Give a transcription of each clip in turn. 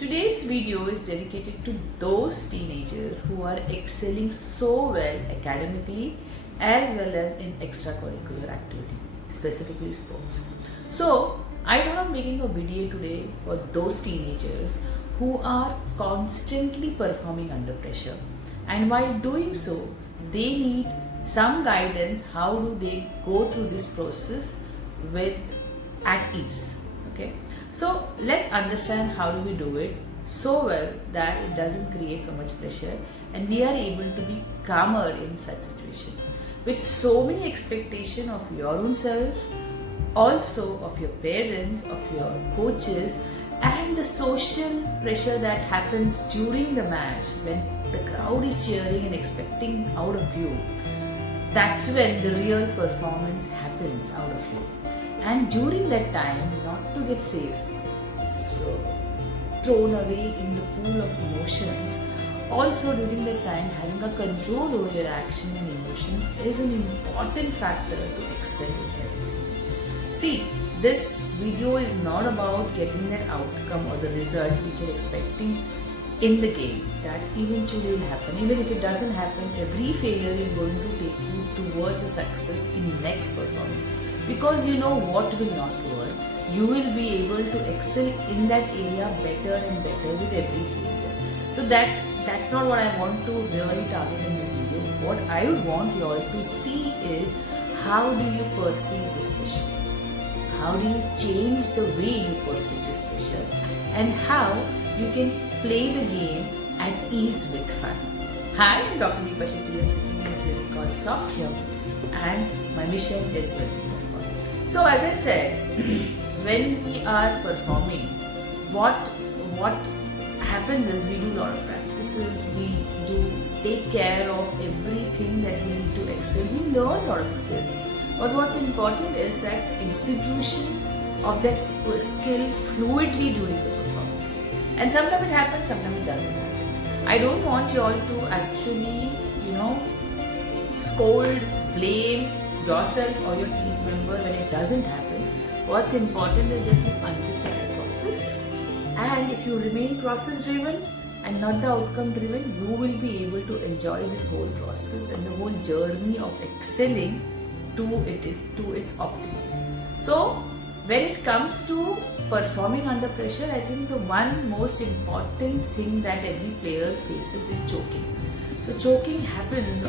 Today's video is dedicated to those teenagers who are excelling so well academically as well as in extracurricular activity, specifically sports. So, I thought of making a video today for those teenagers who are constantly performing under pressure, and while doing so, they need some guidance. How do they go through this process with at ease? Okay, so let's understand how do we do it so well that it doesn't create so much pressure and we are able to be calmer in such situation with so many expectation of your own self, also of your parents, of your coaches, and the social pressure that happens during the match when the crowd is cheering and expecting out of you. That's when the real performance happens out of you. And during that time, not to get thrown away in the pool of emotions, also during that time having a control over your action and emotion is an important factor to excel in everything. See, this video is not about getting that outcome or the result which you're expecting in the game. That eventually will happen. Even if it doesn't happen, every failure is going to take you towards a success in next performance. Because you know what will not work, you will be able to excel in that area better and better with every failure. So that's not what I want to really target in this video. What I would want you all to see is how do you perceive this pressure? How do you change the way you perceive this pressure? And how you can play the game at ease with fun. Hi, I'm Dr. Deepa Shetty speaking in a clinic called SOC here, and my mission is well-being. So as I said, when we are performing, what happens is we do a lot of practices, we do take care of everything that we need to excel, we learn a lot of skills. But what's important is that execution of that skill fluidly during the performance. And sometimes it happens, sometimes it doesn't happen. I don't want you all to actually, scold, blame yourself or your team member when it doesn't happen. What's important is that you understand the process, and if you remain process driven and not the outcome driven, you will be able to enjoy this whole process and the whole journey of excelling to its optimum. So when it comes to performing under pressure, I think the one most important thing that every player faces is choking. So choking happens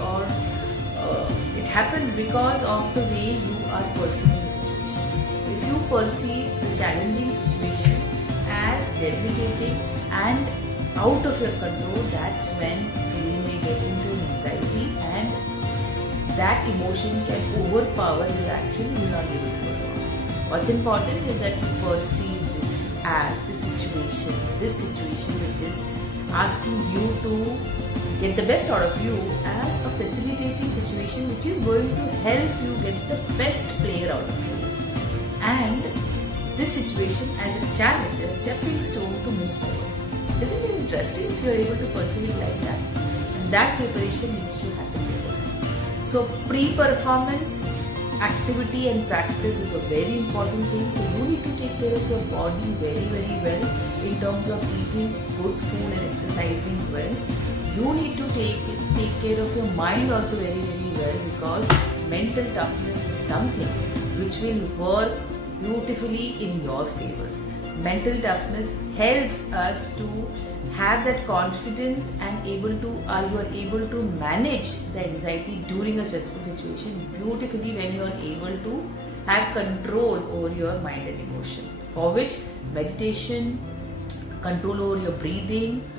it happens because of the way you are perceiving the situation. So if you perceive the challenging situation as debilitating and out of your control, that's when you may get into anxiety, and that emotion can overpower you. Actually, you will not be able to perform. What's important is that you perceive this as this situation which is asking you to get the best out of you as a facilitating situation which is going to help you get the best player out of you, and this situation as a challenge, a stepping stone to move forward. Isn't it interesting if you are able to perceive it like that? And that preparation needs to happen beforehand. So pre-performance activity and practice is a very important thing. So you need to take care of your body very, very well in terms of eating good food and exercising well. You need to take care of your mind also very, very well, because mental toughness is something which will work beautifully in your favor. Mental toughness helps us to have that confidence and you are able to manage the anxiety during a stressful situation beautifully when you are able to have control over your mind and emotion, for which meditation, control over your breathing,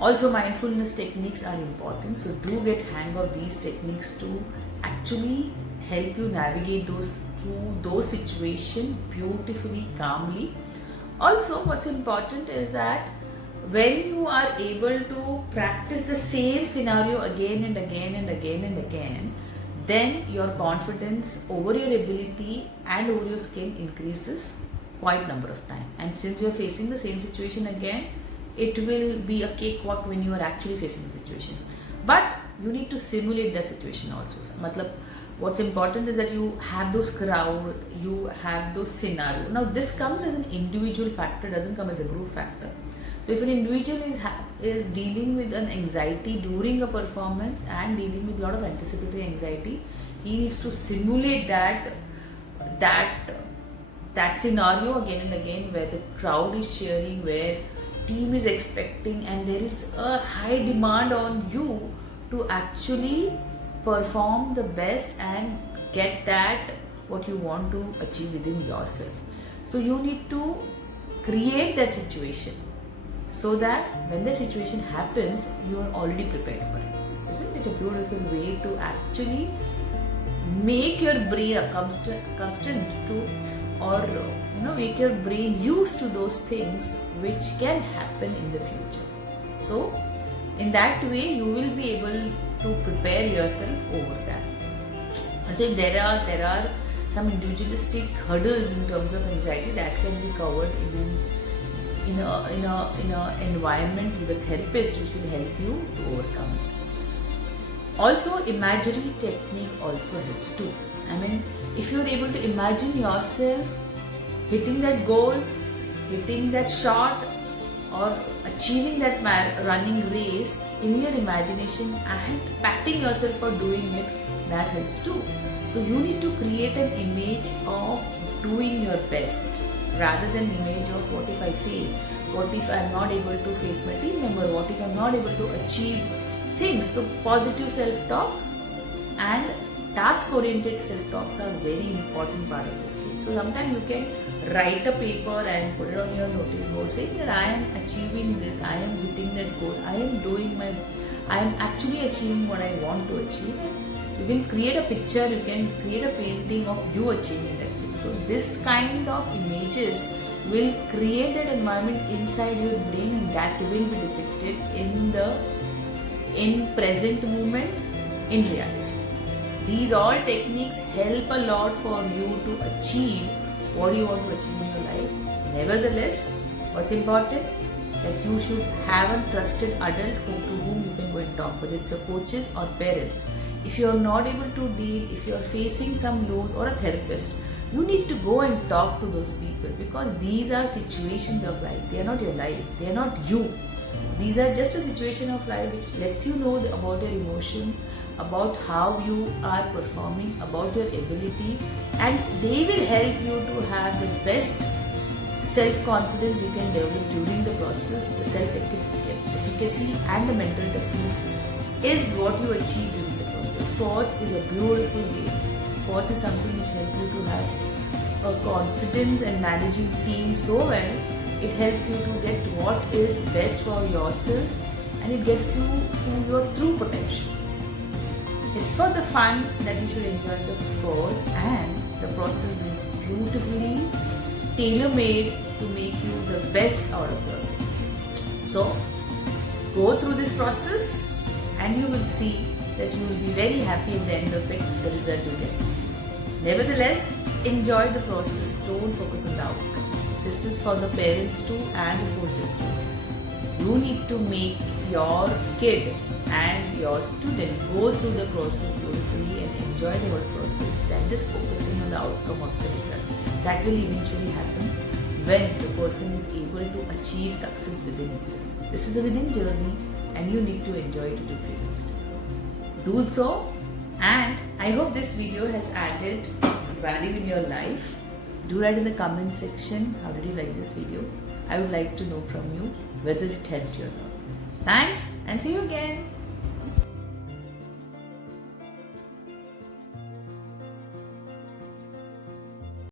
also mindfulness techniques are important. So do get hang of these techniques to actually help you navigate through those situations beautifully, calmly. Also, what's important is that when you are able to practice the same scenario again and again and again and again, then your confidence over your ability and over your skill increases quite number of times. And since you're facing the same situation again, it will be a cakewalk when you are actually facing the situation. But you need to simulate that situation also. What's important is that you have those crowd, you have those scenario. Now this comes as an individual factor, doesn't come as a group factor. So So if an individual is dealing with an anxiety during a performance and dealing with a lot of anticipatory anxiety, he needs to simulate that scenario again and again, where the crowd is cheering, where team is expecting, and there is a high demand on you to actually perform the best and get that what you want to achieve within yourself. So you need to create that situation so that when the situation happens, you are already prepared for it. Isn't it a beautiful way to actually make your brain accustomed to, or make your brain used to those things which can happen in the future. So in that way you will be able to prepare yourself over that. And so if there are some individualistic hurdles in terms of anxiety, that can be covered in a environment with a therapist, which will help you to overcome it. Also, imagery technique also helps too. I mean, if you are able to imagine yourself hitting that goal, hitting that shot, or achieving that running race in your imagination and patting yourself for doing it, that helps too. So you need to create an image of doing your best rather than image of what if I fail, what if I'm not able to face my team member, what if I'm not able to achieve things. So positive self-talk and task-oriented self-talks are very important part of this game. So sometimes you can write a paper and put it on your notice board saying that I am achieving this, I am hitting that goal, I am actually achieving what I want to achieve. And you can create a picture, you can create a painting of you achieving that thing. So this kind of images will create that environment inside your brain, and that will be depicted in present moment, in reality. These all techniques help a lot for you to achieve what you want to achieve in your life. Nevertheless, what's important, that you should have a trusted adult to whom you can go and talk, whether it's your coaches or parents. If you are not able to deal, if you are facing some lows, or a therapist, you need to go and talk to those people, because these are situations of life. They are not your life. They are not you. These are just a situation of life which lets you know about your emotion, about how you are performing, about your ability, and they will help you to have the best self-confidence you can develop during the process. The self-efficacy and the mental toughness is what you achieve during the process. Sports is a beautiful game. Sports is something which helps you to have a confidence and managing team so well. It helps you to get what is best for yourself, and it gets you to your true potential. It's for the fun that you should enjoy the sports, and the process is beautifully tailor-made to make you the best out of yourself. So go through this process and you will see that you will be very happy at the end of it, the result you get. Nevertheless, enjoy the process. Don't focus on the outcome. This is for the parents too and the coaches too. You need to make your kid and your student go through the process beautifully and enjoy the whole process than just focusing on the outcome of the result. That will eventually happen when the person is able to achieve success within himself. This is a within journey, and you need to enjoy it to the fullest. Do so, and I hope this video has added value in your life. Do write in the comment section, how did you like this video? I would like to know from you whether it helped you or not. Thanks, and see you again.